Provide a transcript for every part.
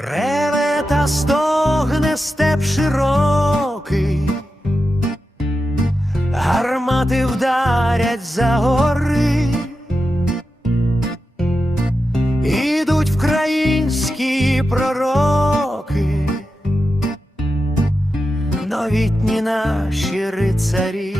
Реве та стогне степ широкий, гармати вдарять за гори, ідуть вкраїнські пророки, новітні наші рицарі.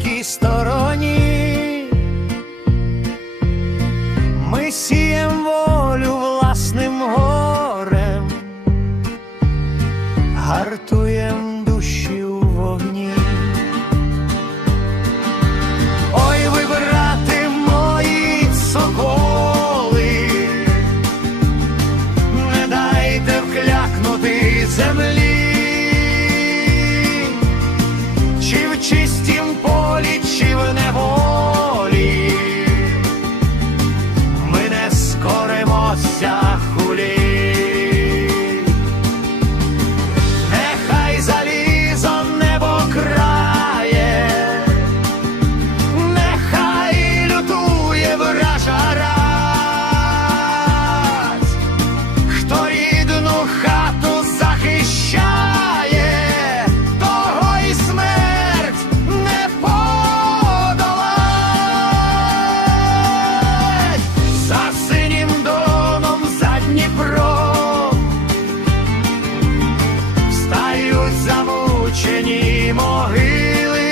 Вкраїнській стороні. Ми сієм волю власним горем, гартуєм замучені могили.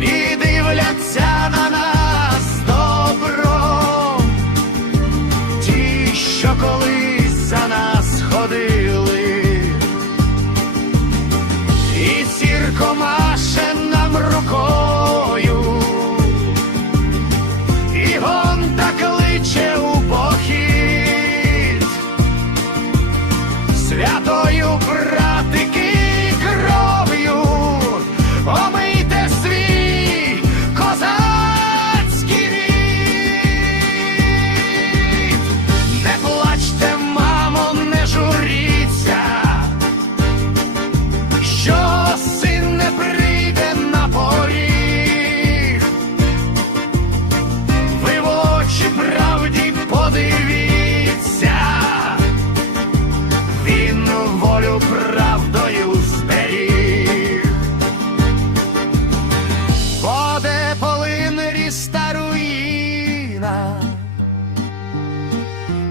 І дивляться на нас добром, ті, що колись за нас ходили, і сірко маше нам рукою, і гонта кличе у похід. Святою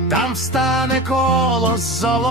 там встане коло золота.